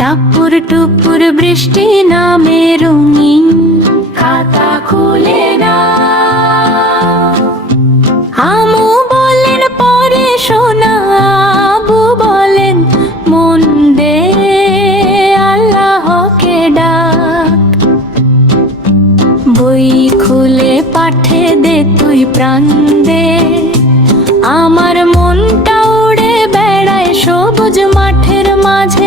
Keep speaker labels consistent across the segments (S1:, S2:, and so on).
S1: টাপুর টুপুর বৃষ্টি নামে রঙিন খাতা খুলে না আমু বলেন, পরে শোনা আবু বলেন, মন দে, আল্লাহকে ডাক। বই খুলে পাঠে দে, তুই প্রাণ দে। আমার মনটা উড়ে বেড়ায় সবুজ মাঠের মাঝে।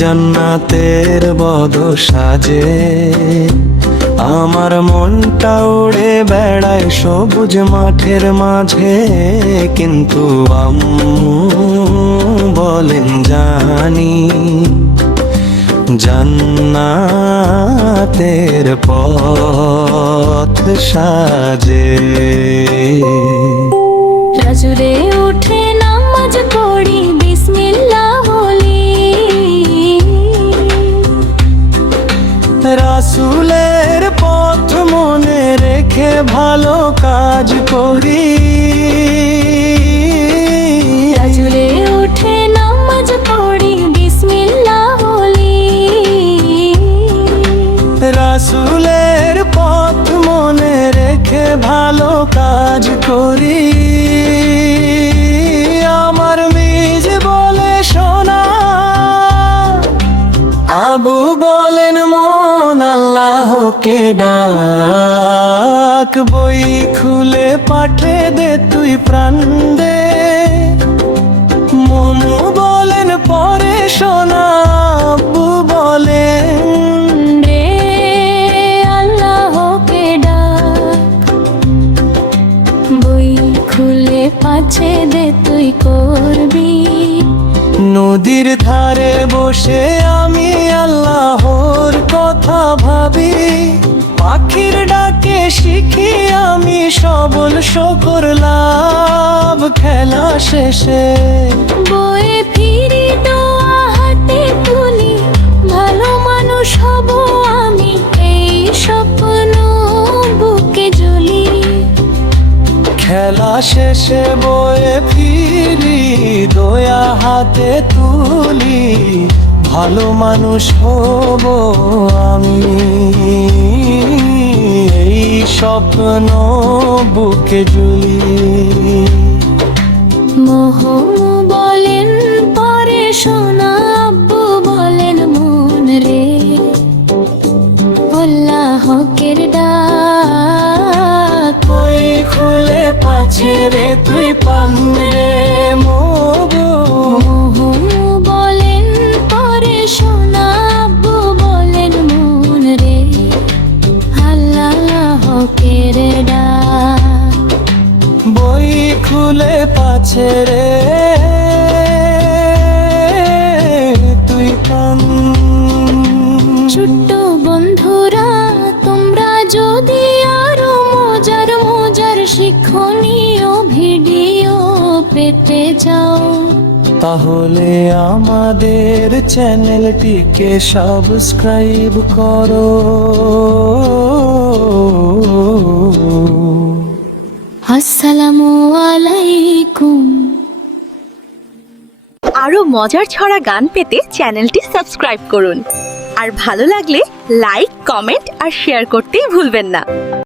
S2: জান্নাতের বদ সাজে। আমার মনটা উড়ে বেড়ায় সবুজ মাঠের মাঝে। কিন্তু আম্মু বলেন, জানি জান্নাতের পথ সাজে। ভালো কাজ করি।
S1: রাজুরে উঠে নামাজ পড়ি বিসমিল্লাহ বলি।
S2: রাসুলের পথ মনে রেখে ভালো কাজ করি। আমার মিজ বলে শোনা আবু বলেন মন আল্লাহকে ডাক বই খুলে পাঠে দে তুই প্রাণ দে। মনু বলেন পরে শোনা আব্বু বলেন।
S1: রে আল্লাহকে ডাক বই খুলে পাছে দে তুই করবি।
S2: নদীর ধারে বসে আমি আল্লাহর কথা ভাবি। পাখির ডাকে শিখি আমি সবল শকর লাভ। খেলা শেষে
S1: বয়ে ফিরি দোয়া হাতে তুলি। ভালো মানুষ হব আমি এই স্বপ্ন বুকে জ্বলি।
S2: খেলা শেষে বয়ে ফিরি দয়া হাতে তুলি। ভালো মানুষ হব আমি। এই স্বপ্ন বুকে জুলি
S1: মোহ বলেন পরে শোনা আব্বু বলেন মন রে। আল্লাহকের ডাক।
S2: বই খুলে পাছে রে তুই পান্নে খুলে পাছে রে। তুই পান
S1: ছোট্ট বন্ধুরা তোমরা যদি আরও মজার মজার শিক্ষণীয় ভিডিও পেতে চাও
S2: তাহলে আমাদের চ্যানেলটিকে সাবস্ক্রাইব করো।
S3: মজার ছড়া গান পেতে চ্যানেলটি সাবস্ক্রাইব করুন। আর ভালো লাগলে লাইক, কমেন্ট আর শেয়ার করতেই ভুলবেন না।